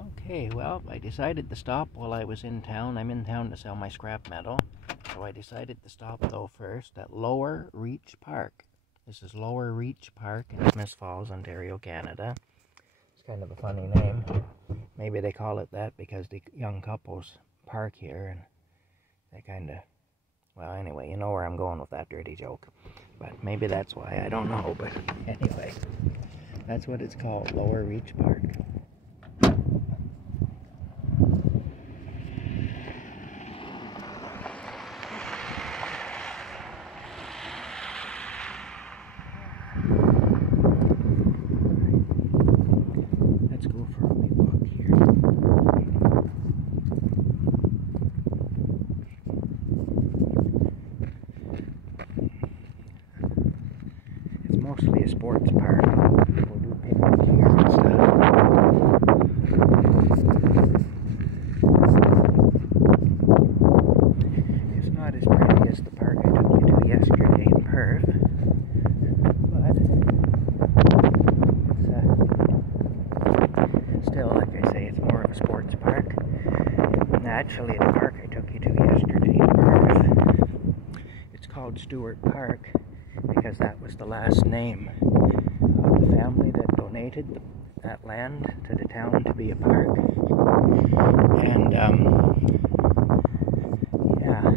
Okay, well, I decided to stop while I was in town. I'm in town to sell my scrap metal. So I decided to stop, though, first at Lower Reach Park. This is Lower Reach Park in Smith Falls, Ontario, Canada. It's kind of a funny name. Maybe they call it that because the young couples park here and they kind of... Well, anyway, you know where I'm going with that dirty joke. But maybe that's why, I don't know. But anyway, that's what it's called, Lower Reach Park. Let's go for a wee walk here. It's mostly a sports park. People do picnics here and stuff. It's not as pretty as the park I took you to yesterday in Perth, but it's still, like I say, it's more of a sports park. And actually, the park I took you to yesterday in Perth, it's called Stewart Park because that was the last name of the family that donated that land to the town to be a park. And yeah,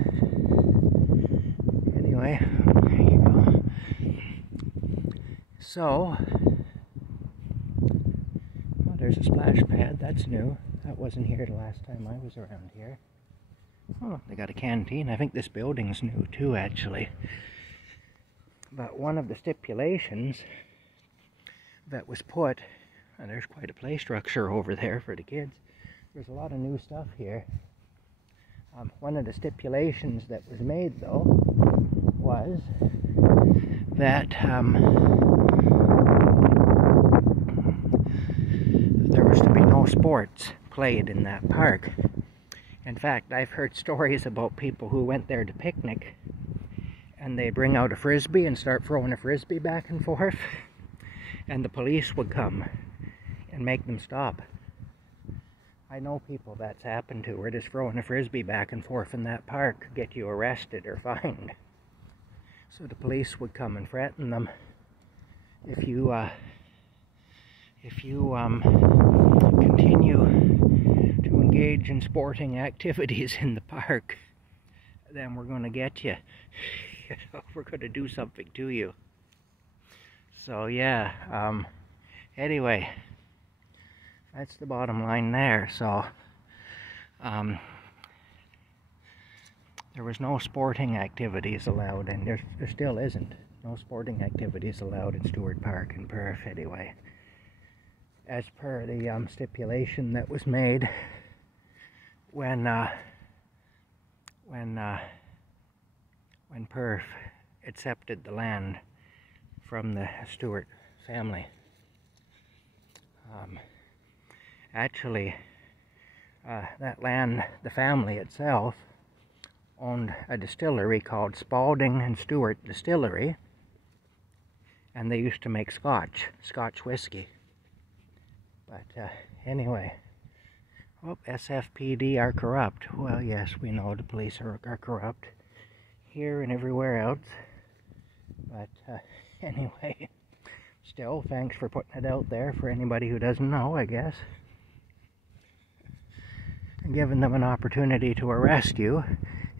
anyway, there you go. So, oh, there's a splash pad. That's new. That wasn't here the last time I was around here. Oh, they got a canteen. I think this building's new too, actually. But one of the stipulations that was put, and there's quite a play structure over there for the kids. There's a lot of new stuff here. One of the stipulations that was made, though, was that there was to be no sports played in that park. In fact, I've heard stories about people who went there to picnic and they bring out a frisbee and start throwing a frisbee back and forth, and the police would come and make them stop. I know people that's happened to, where just throwing a frisbee back and forth in that park could get you arrested or fined. So the police would come and threaten them. If you continue to engage in sporting activities in the park, then we're going to get you. You know, we're going to do something to you. So yeah, anyway, that's the bottom line there. So there was no sporting activities allowed, and there still isn't. No sporting activities allowed in Stewart Park in Perth, anyway. As per the stipulation that was made when Perth accepted the land from the Stewart family. Actually, that land, the family itself, owned a distillery called Spalding and Stewart Distillery, and they used to make Scotch whiskey. But anyway, oh, SFPD are corrupt. Well, yes, we know the police are corrupt here and everywhere else. But anyway, still, thanks for putting it out there for anybody who doesn't know, I guess. And giving them an opportunity to arrest you.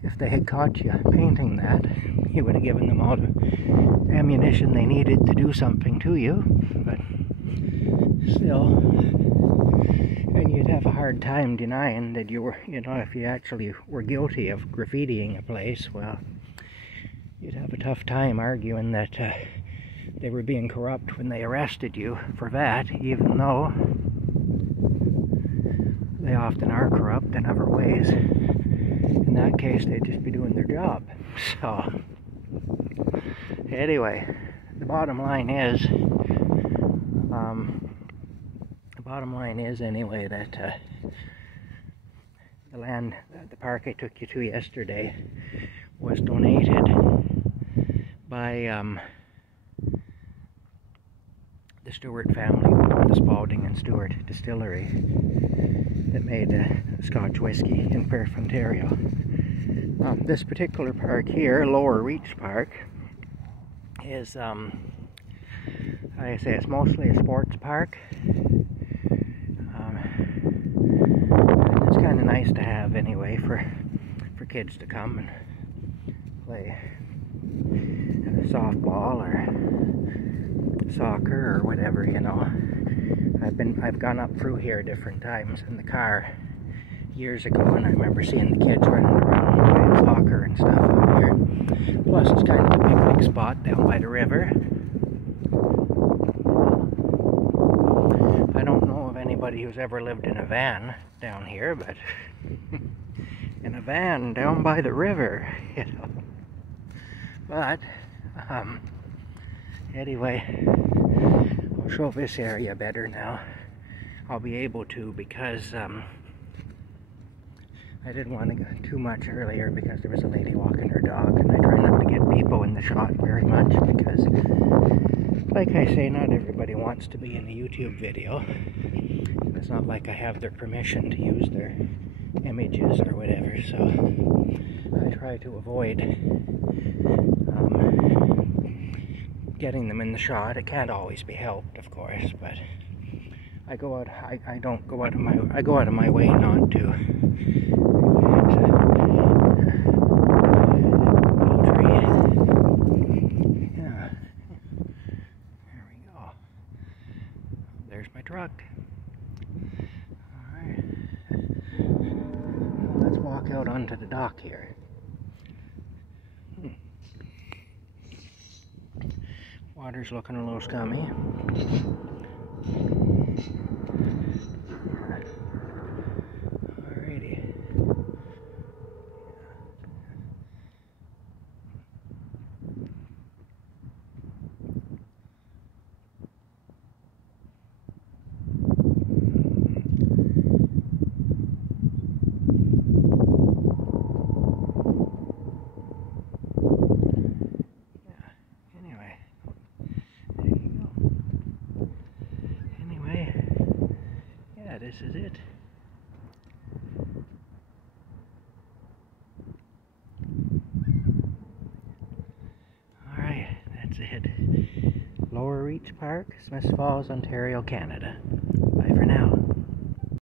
If they had caught you painting that, you would have given them all the ammunition they needed to do something to you. But still, and you'd have a hard time denying that you were, you know, if you actually were guilty of graffitiing a place, well, you'd have a tough time arguing that they were being corrupt when they arrested you for that, even though they often are corrupt in other ways. In that case, they'd just be doing their job. So, anyway, the bottom line is, anyway, that the land, the park I took you to yesterday, was donated by the Stewart family, the Spalding and Stewart Distillery. that made Scotch whiskey in Perth, Ontario. This particular park here, Lower Reach Park, is, like I say, it's mostly a sports park. It's kind of nice to have anyway for kids to come and play softball or soccer or whatever, you know. I've gone up through here different times in the car years ago, and I remember seeing the kids running around playing soccer and stuff out here. Plus, it's kind of a picnic spot down by the river. I don't know of anybody who's ever lived in a van down here, but in a van down by the river, you know. But anyway, I'll show this area better now. I'll be able to, because I didn't want to go too much earlier because there was a lady walking her dog, and I try not to get people in the shot very much because, like I say, not everybody wants to be in a YouTube video. It's not like I have their permission to use their images or whatever, so I try to avoid getting them in the shot. It can't always be helped, of course, but I go out of my way not to. Yeah. There we go. There's my truck. Alright. Let's walk out onto the dock here. Water's looking a little scummy. Alrighty. This is it. Alright, that's it. Lower Reach Park, Smiths Falls, Ontario, Canada. Bye for now.